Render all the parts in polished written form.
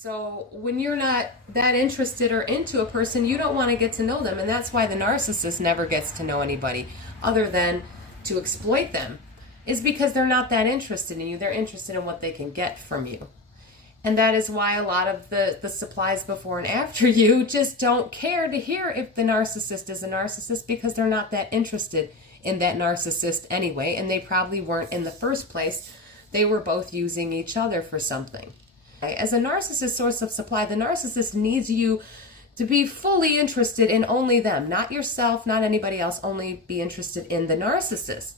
So when you're not that interested or into a person, you don't want to get to know them. And that's why the narcissist never gets to know anybody other than to exploit them, is because they're not that interested in you. They're interested in what they can get from you. And that is why a lot of the supplies before and after you just don't care to hear if the narcissist is a narcissist, because they're not that interested in that narcissist anyway. And they probably weren't in the first place. They were both using each other for something. As a narcissist source of supply, the narcissist needs you to be fully interested in only them, not yourself, not anybody else, only be interested in the narcissist.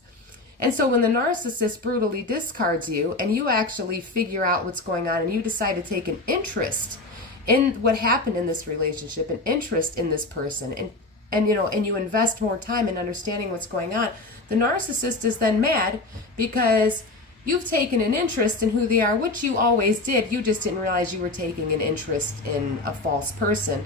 And so when the narcissist brutally discards you and you actually figure out what's going on and you decide to take an interest in what happened in this relationship, an interest in this person, and you invest more time in understanding what's going on, the narcissist is then mad because you've taken an interest in who they are, which you always did. You just didn't realize you were taking an interest in a false person.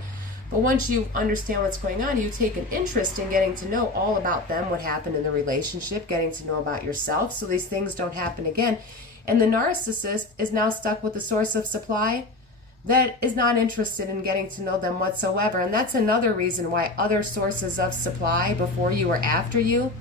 But once you understand what's going on, you take an interest in getting to know all about them, what happened in the relationship, getting to know about yourself, so these things don't happen again. And the narcissist is now stuck with a source of supply that is not interested in getting to know them whatsoever. And that's another reason why other sources of supply before you or after you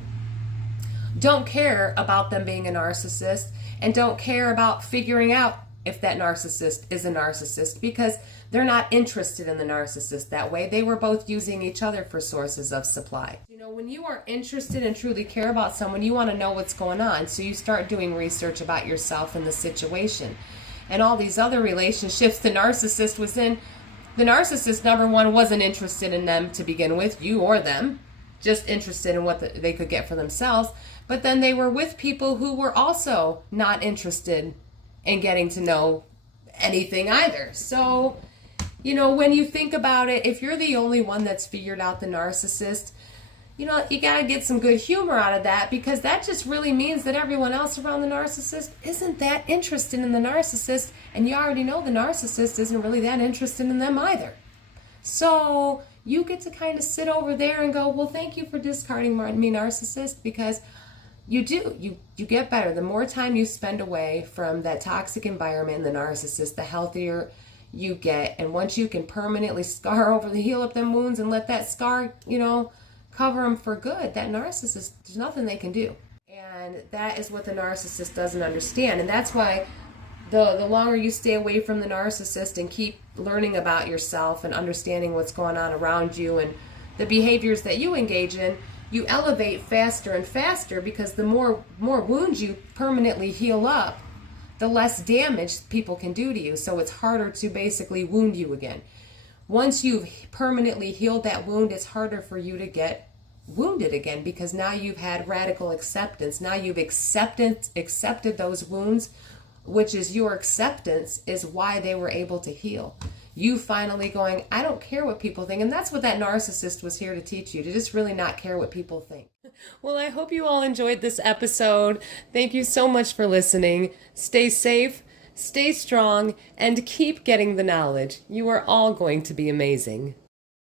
don't care about them being a narcissist and don't care about figuring out if that narcissist is a narcissist, because they're not interested in the narcissist that way. They were both using each other for sources of supply. When you are interested and truly care about someone, you want to know what's going on. So you start doing research about yourself and the situation. And all these other relationships the narcissist was in, the narcissist, number one, wasn't interested in them to begin with, you or them, just interested in what they could get for themselves. But then they were with people who were also not interested in getting to know anything either. So, when you think about it, if you're the only one that's figured out the narcissist, you got to get some good humor out of that, because that just really means that everyone else around the narcissist isn't that interested in the narcissist, and you already know the narcissist isn't really that interested in them either. So you get to kind of sit over there and go, well, thank you for discarding me, narcissist, because you get better. The more time you spend away from that toxic environment and the narcissist, the healthier you get. And once you can permanently heal up them wounds and let that scar, cover them for good, that narcissist, there's nothing they can do. And that is what the narcissist doesn't understand. And that's why the longer you stay away from the narcissist and keep learning about yourself and understanding what's going on around you and the behaviors that you engage in, you elevate faster and faster, because the more wounds you permanently heal up, the less damage people can do to you. So it's harder to basically wound you again. Once you've permanently healed that wound, it's harder for you to get wounded again, because now you've had radical acceptance. Now you've accepted those wounds, which is your acceptance is why they were able to heal. You finally going, I don't care what people think. And that's what that narcissist was here to teach you, to just really not care what people think. Well, I hope you all enjoyed this episode. Thank you so much for listening. Stay safe, stay strong, and keep getting the knowledge. You are all going to be amazing.